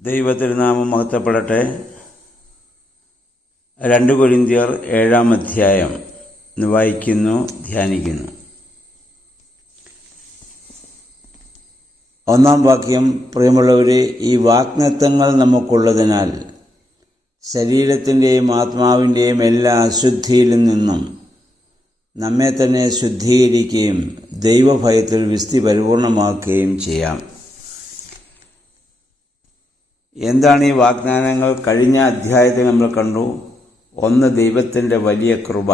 ദൈവത്തിരുനാമം മഹത്വപ്പെടട്ടെ. 2 കൊരിന്ത്യർ 7-ാം അധ്യായം വായിക്കുന്നു, ധ്യാനിക്കുന്നു. 1-ാം വാക്യം: പ്രിയമുള്ളവരെ, ഈ വാഗ്ദത്തങ്ങൾ നമുക്കുള്ളതിനാൽ ശരീരത്തിൻ്റെയും ആത്മാവിൻ്റെയും എല്ലാ അശുദ്ധിയിലും നിന്നും നമ്മെ തന്നെ ശുദ്ധീകരിക്കുകയും ദൈവഭയത്തിൽ വിശുദ്ധി പരിപൂർണമാക്കുകയും ചെയ്യാം. എന്താണ് ഈ വാഗ്ദാനങ്ങൾ? കഴിഞ്ഞ അധ്യായത്തിൽ നമ്മൾ കണ്ടു. 1, ദൈവത്തിൻ്റെ വലിയ കൃപ.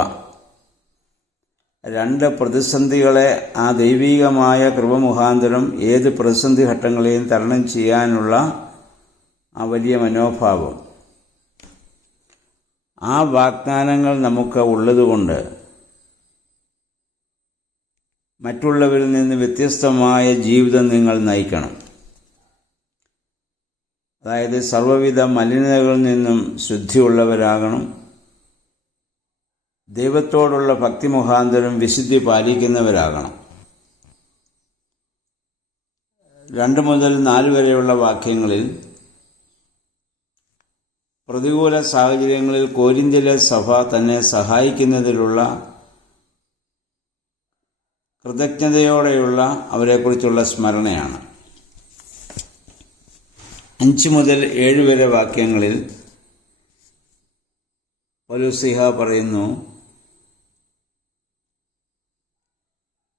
2, പ്രതിസന്ധികളെ ആ ദൈവികമായ കൃപ മുഖാന്തരം ഏത് പ്രതിസന്ധി ഘട്ടങ്ങളെയും തരണം ചെയ്യാനുള്ള ആ വലിയ മനോഭാവം. ആ വാഗ്ദാനങ്ങൾ നമുക്ക് ഉള്ളതുകൊണ്ട് മറ്റുള്ളവരിൽ നിന്ന് വ്യത്യസ്തമായ ജീവിതം നിങ്ങൾ നയിക്കണം. അതായത് സർവ്വവിധ മലിനതകളിൽ നിന്നും ശുദ്ധിയുള്ളവരാകണം. ദൈവത്തോടുള്ള ഭക്തി മുഖാന്തരം വിശുദ്ധി പാലിക്കുന്നവരാകണം. 2 മുതൽ 4 വരെയുള്ള വാക്യങ്ങളിൽ പ്രതികൂല സാഹചര്യങ്ങളിൽ കൊരിന്ത്യയിലെ സഭ തന്നെ സഹായിക്കുന്നതിലുള്ള കൃതജ്ഞതയോടെയുള്ള അവരെക്കുറിച്ചുള്ള സ്മരണയാണ്. 5 മുതൽ 7 വരെ വാക്യങ്ങളിൽ പൗലോസ് പറയുന്നു,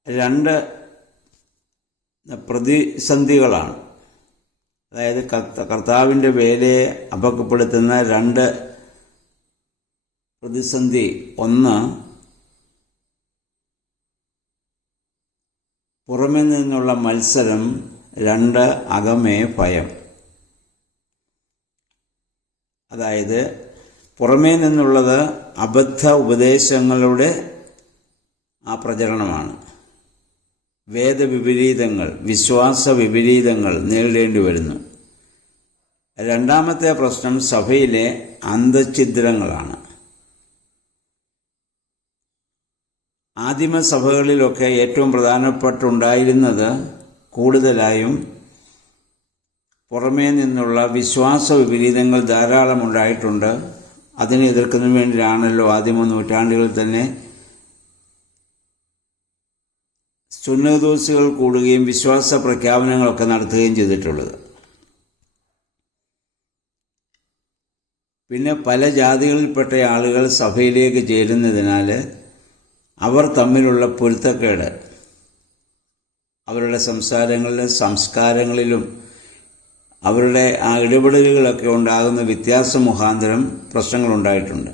2 പ്രതിസന്ധികളാണ്. അതായത് കർത്താവിൻ്റെ വേലയെ അപകടപ്പെടുത്തുന്ന 2 പ്രതിസന്ധി. 1, പുറമെ നിന്നുള്ള മത്സരം. 2, അകമേ ഭയം. അതായത് പുറമേ നിന്നുള്ളത് അബദ്ധ ഉപദേശങ്ങളുടെ ആ പ്രചരണമാണ്. വേദവിപരീതങ്ങൾ, വിശ്വാസ വിപരീതങ്ങൾ നേരിടേണ്ടി വരുന്നു. 2ാമത്തെ പ്രശ്നം സഭയിലെ അന്തഛിദ്രങ്ങളാണ്. ആദിമസഭകളിലൊക്കെ ഏറ്റവും പ്രധാനപ്പെട്ടുണ്ടായിരുന്നത് കൂടുതലായും പുറമേ നിന്നുള്ള വിശ്വാസ വിപരീതങ്ങൾ ധാരാളം ഉണ്ടായിട്ടുണ്ട്. അതിനെ എതിർക്കുന്നതിന് വേണ്ടിയാണല്ലോ ആദിമ നൂറ്റാണ്ടുകളിൽ തന്നെ സുന്നതദോസുകൾ കൂടുകയും വിശ്വാസ പ്രഖ്യാപനങ്ങളൊക്കെ നടത്തുകയും ചെയ്തിട്ടുള്ളത്. പിന്നെ പല ജാതികളിൽപ്പെട്ട ആളുകൾ സഭയിലേക്ക് ചേരുന്നതിനാൽ അവർ തമ്മിലുള്ള പൊരുത്തക്കേട്, അവരുടെ സംസാരങ്ങളിലും സംസ്കാരങ്ങളിലും അവരുടെ ആ ഇടപെടലുകളൊക്കെ ഉണ്ടാകുന്ന വ്യത്യാസം മുഖാന്തരം പ്രശ്നങ്ങളുണ്ടായിട്ടുണ്ട്.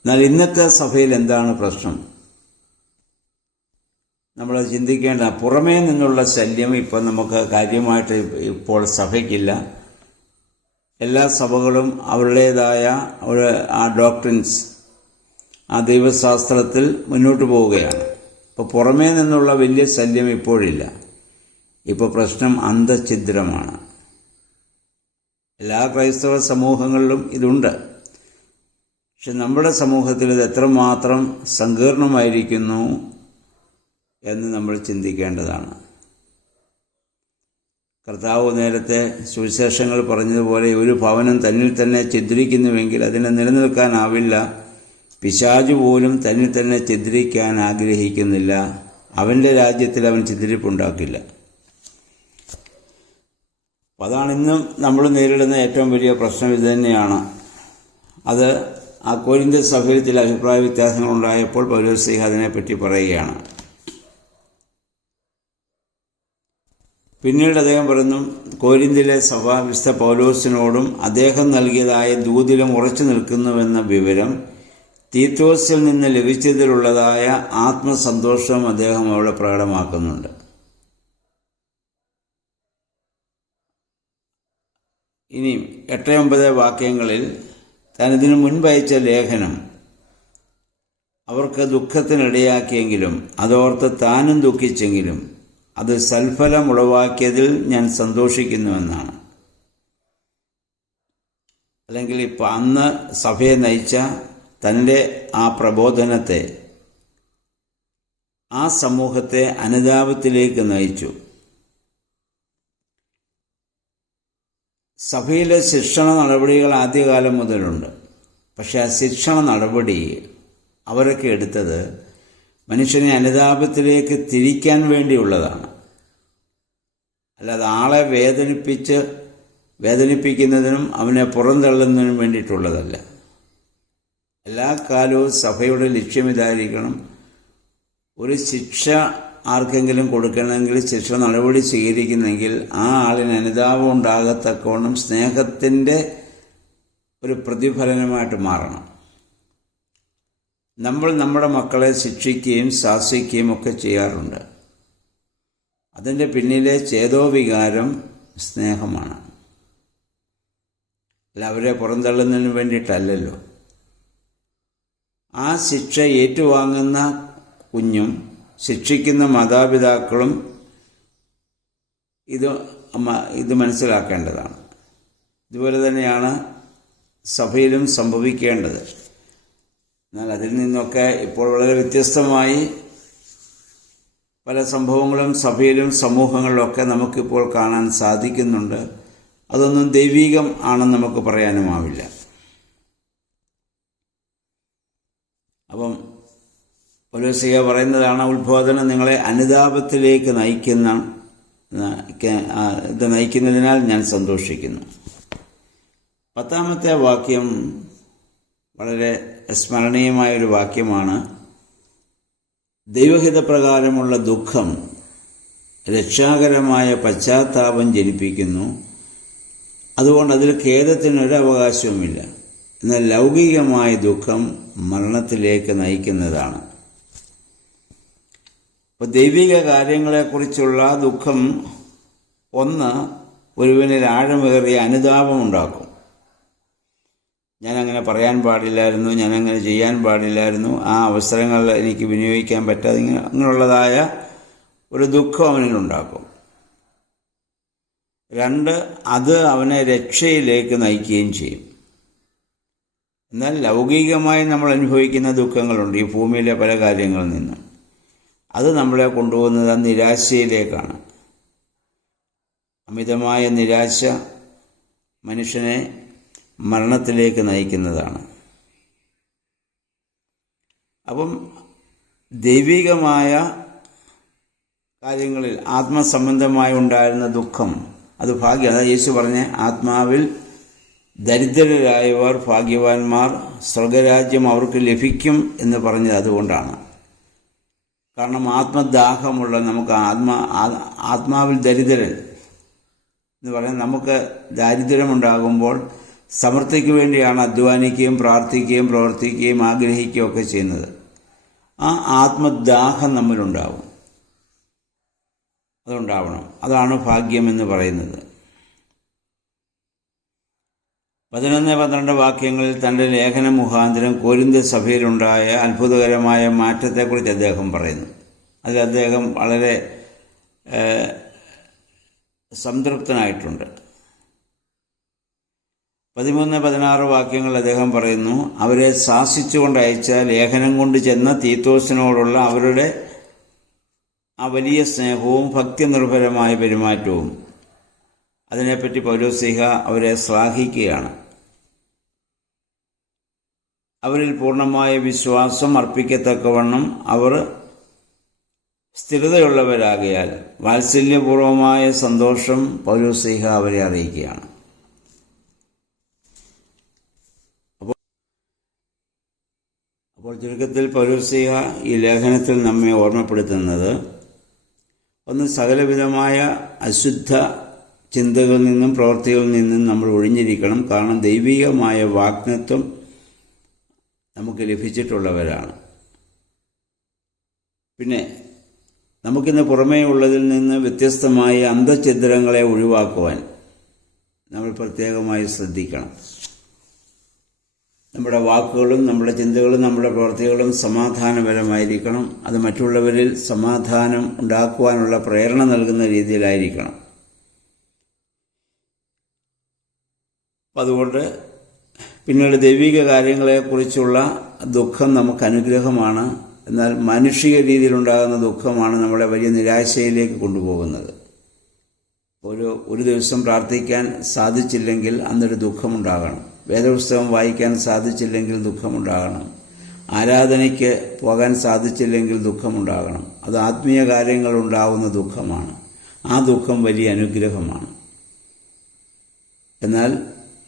എന്നാൽ ഇന്നത്തെ സഭയിൽ എന്താണ് പ്രശ്നം? നമ്മൾ ചിന്തിക്കേണ്ട, പുറമേ നിന്നുള്ള ശല്യം ഇപ്പം നമുക്ക് കാര്യമായിട്ട് ഇപ്പോൾ സഭയ്ക്കില്ല. എല്ലാ സഭകളും അവരുടേതായ ആ ഡോക്ട്രിൻസ്, ആ ദൈവശാസ്ത്രത്തിൽ മുന്നോട്ട് പോവുകയാണ്. ഇപ്പോൾ പുറമേ നിന്നുള്ള വലിയ ശല്യം ഇപ്പോഴില്ല. ഇപ്പോൾ പ്രശ്നം അന്തഛിദ്രമാണ്. എല്ലാ ക്രൈസ്തവ സമൂഹങ്ങളിലും ഇതുണ്ട്. പക്ഷെ നമ്മുടെ സമൂഹത്തിൽ ഇത് എത്രമാത്രം സങ്കീർണമായിരിക്കുന്നു എന്ന് നമ്മൾ ചിന്തിക്കേണ്ടതാണ്. കർത്താവ് നേരത്തെ സുവിശേഷങ്ങൾ പറഞ്ഞതുപോലെ ഒരു ഭവനം തന്നിൽ തന്നെ ഛിദ്രിക്കുന്നുവെങ്കിൽ അതിനെ നിലനിൽക്കാനാവില്ല. പിശാചു പോലും തന്നിൽ തന്നെ ഛിദ്രിക്കാൻ ആഗ്രഹിക്കുന്നില്ല. അവൻ്റെ രാജ്യത്തിൽ അവൻ ഛിദ്രിപ്പുണ്ടാക്കില്ല. അതാണ് ഇന്നും നമ്മൾ നേരിടുന്ന ഏറ്റവും വലിയ പ്രശ്നം. ഇത് തന്നെയാണ്. അത് ആ കൊരിന്ത്യ സഭയിൽ ചില അഭിപ്രായ വ്യത്യാസങ്ങളുണ്ടായപ്പോൾ പൗലോസ് അതിനെപ്പറ്റി പറയുകയാണ്. പിന്നീട് അദ്ദേഹം പറയുന്നു, കൊരിന്ത്യയിലെ സഭ വിശുദ്ധ പൗലോസിനോടും അദ്ദേഹം നൽകിയതായ ദൂതിലും ഉറച്ചു നിൽക്കുന്നുവെന്ന വിവരം തീത്തോസിൽ നിന്ന് ലഭിച്ചതിലുള്ളതായ ആത്മസന്തോഷം അദ്ദേഹം അവിടെ പ്രകടമാക്കുന്നുണ്ട്. ഇനി 8-9 വാക്യങ്ങളിൽ താൻ ഇതിനു മുൻപ് അയച്ച ലേഖനം അവർക്ക് ദുഃഖത്തിനിടയാക്കിയെങ്കിലും അതോർത്ത് താനും ദുഃഖിച്ചെങ്കിലും അത് സൽഫലം ഉളവാക്കിയതിൽ ഞാൻ സന്തോഷിക്കുന്നുവെന്നാണ്. അല്ലെങ്കിൽ ഇപ്പം അന്ന് സഭയെ നയിച്ച തൻ്റെ ആ പ്രബോധനത്തെ, ആ സമൂഹത്തെ അനുതാപത്തിലേക്ക് നയിച്ചു. സഭയിലെ ശിക്ഷണ നടപടികൾ ആദ്യകാലം മുതലുണ്ട്. പക്ഷെ ആ ശിക്ഷണ നടപടി അവരൊക്കെ എടുത്തത് മനുഷ്യനെ അനുതാപത്തിലേക്ക് തിരിക്കാൻ വേണ്ടിയുള്ളതാണ്. അല്ലാതെ ആളെ വേദനിപ്പിക്കുന്നതിനും അവനെ പുറന്തള്ളുന്നതിനും വേണ്ടിയിട്ടുള്ളതല്ല. എല്ലാ കാലവും സഭയുടെ ലക്ഷ്യം ഇതായിരിക്കണം. ഒരു ശിക്ഷ ആർക്കെങ്കിലും കൊടുക്കണമെങ്കിൽ, ശിക്ഷ നടപടി സ്വീകരിക്കുന്നെങ്കിൽ ആ ആളിന് അനുതാപം ഉണ്ടാകത്തക്കവണ്ണം സ്നേഹത്തിൻ്റെ ഒരു പ്രതിഫലനമായിട്ട് മാറണം. നമ്മൾ നമ്മുടെ മക്കളെ ശിക്ഷിക്കുകയും ശാസിക്കുകയും ഒക്കെ ചെയ്യാറുണ്ട്. അതിൻ്റെ പിന്നിലെ ചേതോവികാരം സ്നേഹമാണ്, അല്ല അവരെ പുറന്തള്ളുന്നതിന് വേണ്ടിയിട്ടല്ലല്ലോ. ആ ശിക്ഷ ഏറ്റുവാങ്ങുന്ന കുഞ്ഞും ശിക്ഷിക്കുന്ന മാതാപിതാക്കളും ഇത് മനസ്സിലാക്കേണ്ടതാണ്. ഇതുപോലെ തന്നെയാണ് സഭയിലും സംഭവിക്കേണ്ടത്. എന്നാൽ അതിൽ നിന്നൊക്കെ ഇപ്പോൾ വളരെ വ്യത്യസ്തമായി പല സംഭവങ്ങളും സഭയിലും സമൂഹങ്ങളിലൊക്കെ നമുക്കിപ്പോൾ കാണാൻ സാധിക്കുന്നുണ്ട്. അതൊന്നും ദൈവികം ആണെന്ന് നമുക്ക് പറയാനുമാവില്ല. അപ്പം പൗലോസ് പറയുന്നതാണ്, ഉത്ബോധനം നിങ്ങളെ അനുതാപത്തിലേക്ക് നയിക്കുന്നതിനാൽ ഞാൻ സന്തോഷിക്കുന്നു. 10-ാമത്തെ വാക്യം വളരെ സ്മരണീയമായൊരു വാക്യമാണ്. ദൈവഹിതപ്രകാരമുള്ള ദുഃഖം രക്ഷാകരമായ പശ്ചാത്താപം ജനിപ്പിക്കുന്നു. അതുകൊണ്ട് അതിൽ ഖേദത്തിനൊരവകാശവുമില്ല. എന്നാൽ ലൗകികമായ ദുഃഖം മരണത്തിലേക്ക് നയിക്കുന്നതാണ്. അപ്പോൾ ദൈവിക കാര്യങ്ങളെക്കുറിച്ചുള്ള ദുഃഖം ഒരുവനിൽ ആഴമേറിയ അനുതാപമുണ്ടാക്കും. ഞാനങ്ങനെ പറയാൻ പാടില്ലായിരുന്നു, ഞാനങ്ങനെ ചെയ്യാൻ പാടില്ലായിരുന്നു, ആ അവസരങ്ങൾ എനിക്ക് വിനിയോഗിക്കാൻ പറ്റാതെ അങ്ങനെയുള്ളതായ ഒരു ദുഃഖം അവനിലുണ്ടാക്കും. 2, അത് അവനെ രക്ഷയിലേക്ക് നയിക്കുകയും ചെയ്യും. എന്നാൽ ലൗകികമായി നമ്മൾ അനുഭവിക്കുന്ന ദുഃഖങ്ങളുണ്ട് ഈ ഭൂമിയിലെ പല കാര്യങ്ങളിൽ നിന്നും. അത് നമ്മളെ കൊണ്ടുപോകുന്നത് നിരാശയിലേക്കാണ്. അമിതമായ നിരാശ മനുഷ്യനെ മരണത്തിലേക്ക് നയിക്കുന്നതാണ്. അപ്പം ദൈവികമായ കാര്യങ്ങളിൽ ആത്മസംബന്ധമായി ഉണ്ടായിരുന്ന ദുഃഖം അത് ഭാഗ്യം. അതായത് യേശു പറഞ്ഞ ആത്മാവിൽ ദരിദ്രരായവർ ഭാഗ്യവാന്മാർ, സ്വർഗരാജ്യം അവർക്ക് ലഭിക്കും എന്ന് പറഞ്ഞത് അതുകൊണ്ടാണ്. കാരണം ആത്മദാഹമുള്ള നമുക്ക് ആത്മാവിൽ ദരിദ്രൻ എന്ന് പറയാൻ നമുക്ക് ദാരിദ്ര്യമുണ്ടാകുമ്പോൾ സമൃദ്ധിക്ക് വേണ്ടിയാണ് അധ്വാനിക്കുകയും പ്രാർത്ഥിക്കുകയും പ്രവർത്തിക്കുകയും ആഗ്രഹിക്കുകയും ഒക്കെ ചെയ്യുന്നത്. ആ ആത്മദാഹം നമ്മളുണ്ടാവും, അതുണ്ടാവണം. അതാണ് ഭാഗ്യം എന്ന് പറയുന്നത്. 11-12 വാക്യങ്ങളിൽ തൻ്റെ ലേഖന മുഖാന്തരം കൊരിന്ത് സഭയിലുണ്ടായ അത്ഭുതകരമായ മാറ്റത്തെക്കുറിച്ച് അദ്ദേഹം പറയുന്നു. അതിൽ അദ്ദേഹം വളരെ സംതൃപ്തനായിട്ടുണ്ട്. 13-16 വാക്യങ്ങൾ അദ്ദേഹം പറയുന്നു, അവരെ ശാസിച്ചുകൊണ്ട് അയച്ച ലേഖനം കൊണ്ട് ചെന്ന തീത്തോസിനോടുള്ള അവരുടെ ആ വലിയ സ്നേഹവും ഭക്തിനിർഭരമായ പെരുമാറ്റവും, അതിനെപ്പറ്റി പൗലോസ്ലീഹ അവരെ ശ്ലാഘിക്കുകയാണ്. അവരിൽ പൂർണ്ണമായ വിശ്വാസം അർപ്പിക്കത്തക്കവണ്ണം അവർ സ്ഥിരതയുള്ളവരാകയാൽ വാത്സല്യപൂർവമായ സന്തോഷം പൗലോസ്ലീഹ അവരെ അറിയിക്കുകയാണ്. അപ്പോൾ ചുരുക്കത്തിൽ പൗലോസ്ലീഹ ഈ ലേഖനത്തിൽ നമ്മെ ഓർമ്മപ്പെടുത്തുന്നത്, ഒന്ന് സകലവിധമായ അശുദ്ധ ചിന്തകളിൽ നിന്നും പ്രവൃത്തികളിൽ നിന്നും നമ്മൾ ഒഴിഞ്ഞിരിക്കണം. കാരണം ദൈവികമായ വാഗ്ദത്തം നമുക്ക് ലഭിച്ചിട്ടുള്ളവരാണ്. പിന്നെ നമുക്കിന്ന് പുറമേ ഉള്ളതിൽ നിന്ന് വ്യത്യസ്തമായ അന്തഛിദ്രങ്ങളെ ഒഴിവാക്കുവാൻ നമ്മൾ പ്രത്യേകമായി ശ്രദ്ധിക്കണം. നമ്മുടെ വാക്കുകളും നമ്മുടെ ചിന്തകളും നമ്മുടെ പ്രവൃത്തികളും സമാധാനപരമായിരിക്കണം. അത് മറ്റുള്ളവരിൽ സമാധാനം ഉണ്ടാക്കുവാനുള്ള പ്രേരണ നൽകുന്ന രീതിയിലായിരിക്കണം. അതുകൊണ്ട് പിന്നീട് ദൈവിക കാര്യങ്ങളെക്കുറിച്ചുള്ള ദുഃഖം നമുക്ക് അനുഗ്രഹമാണ്. എന്നാൽ മാനുഷിക രീതിയിലുണ്ടാകുന്ന ദുഃഖമാണ് നമ്മളെ വലിയ നിരാശയിലേക്ക് കൊണ്ടുപോകുന്നത്. ഒരു ദിവസം പ്രാർത്ഥിക്കാൻ സാധിച്ചില്ലെങ്കിൽ അന്നൊരു ദുഃഖമുണ്ടാകണം. വേദപുസ്തകം വായിക്കാൻ സാധിച്ചില്ലെങ്കിൽ ദുഃഖമുണ്ടാകണം. ആരാധനയ്ക്ക് പോകാൻ സാധിച്ചില്ലെങ്കിൽ ദുഃഖമുണ്ടാകണം. അത് ആത്മീയ കാര്യങ്ങൾ ഉണ്ടാകുന്ന ദുഃഖമാണ്. ആ ദുഃഖം വലിയ അനുഗ്രഹമാണ്. എന്നാൽ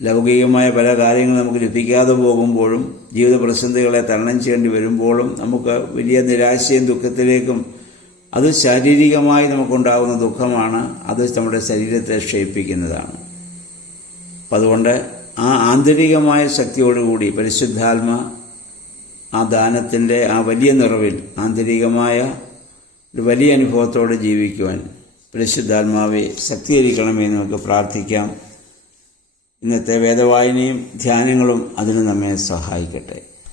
ലൗകികമായ പല കാര്യങ്ങൾ നമുക്ക് ലഭിക്കാതെ പോകുമ്പോഴും ജീവിത പ്രതിസന്ധികളെ തരണം ചെയ്യേണ്ടി വരുമ്പോഴും നമുക്ക് വലിയ നിരാശയും ദുഃഖത്തിലേക്കും, അത് ശാരീരികമായി നമുക്കുണ്ടാകുന്ന ദുഃഖമാണ്. അത് നമ്മുടെ ശരീരത്തെ ക്ഷയിപ്പിക്കുന്നതാണ്. അപ്പം അതുകൊണ്ട് ആ ആന്തരികമായ ശക്തിയോടുകൂടി പരിശുദ്ധാത്മ ആ ദാനത്തിൻ്റെ ആ വലിയ നിറവിൽ ആന്തരികമായ ഒരു വലിയ അനുഭവത്തോടെ ജീവിക്കുവാൻ പരിശുദ്ധാത്മാവെ ശക്തീകരിക്കണമേ നമുക്ക് പ്രാർത്ഥിക്കാം. ഇന്നത്തെ വേദവായനയും ധ്യാനങ്ങളും അതിന് നമ്മെ സഹായിക്കട്ടെ.